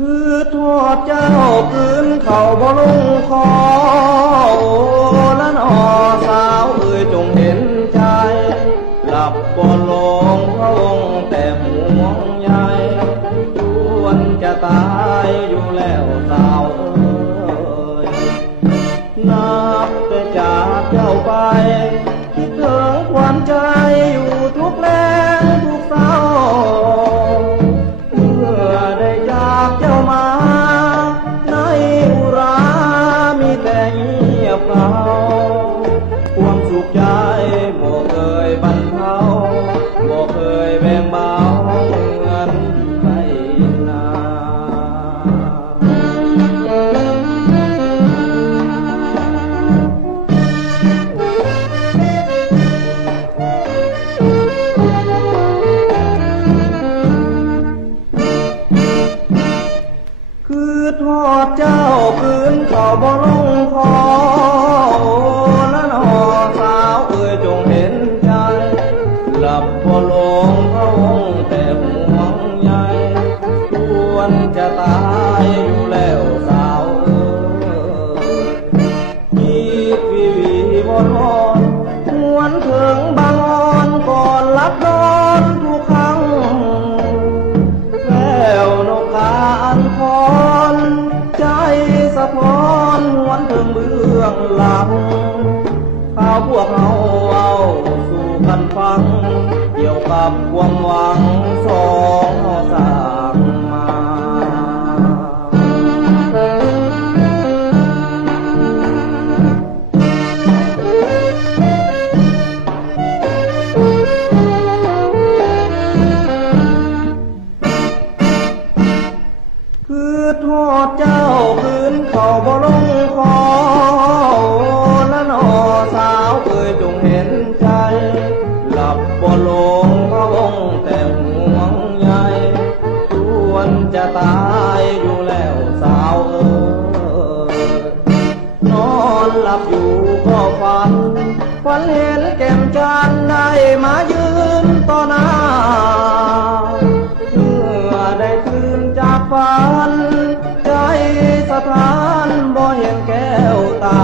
คือทอดเจ้าคืนเขาบ่ลงคอโอ้ละนอสาวเอ่ยจงเห็นใจหลับบ่ลงพระองค์แต่ห่วงใยจวนจะตายอยู่แล้วสาวเอ่ยนับแต่จากเจ้าไปคิดถึงความใจอยู่ทุกแลงทุกเศร้าจากเจ้ามาในอุรามีแต่เงียบเหงาความสุขใจบ่เคยบรรเทาบ่เคยแบ่งเบาเหมือนไปนาคือทอดเจ้าคืนเขาบ่ลงคอโอ้ละนอสาวเอ่ยจงเห็นใจหลับบ่ลงพระองค์แต่ห่วงใยจวนจะตายอยู่แล้วสาวเอ่ยคิดวิบ่นอนหวนถึงบางอ่อนก่อนหลับนอนทุกครั้งแล้วนกกาอันคอนใจสะท้อนหวนถึงเบื้องหลังข่าวพวกเราเอาสู่กันฟังเกี่ยวกับความหวังสองสร้างมาคือทอดเจ้าคืนเขาบ่ลงคอละนอสาวเอ่ยจงเห็นใจหลับบ่ลงพระองค์แต่ห่วงใยจวนจะตายอยู่แล้วสาวเอ่ยนอนหลับอยู่ก็ฝันเห็นแก้มจันทร์ได้มายืนต่อหน้าเมื่อได้คืนจากฝันใจสถานบ่เห็นแก้วตา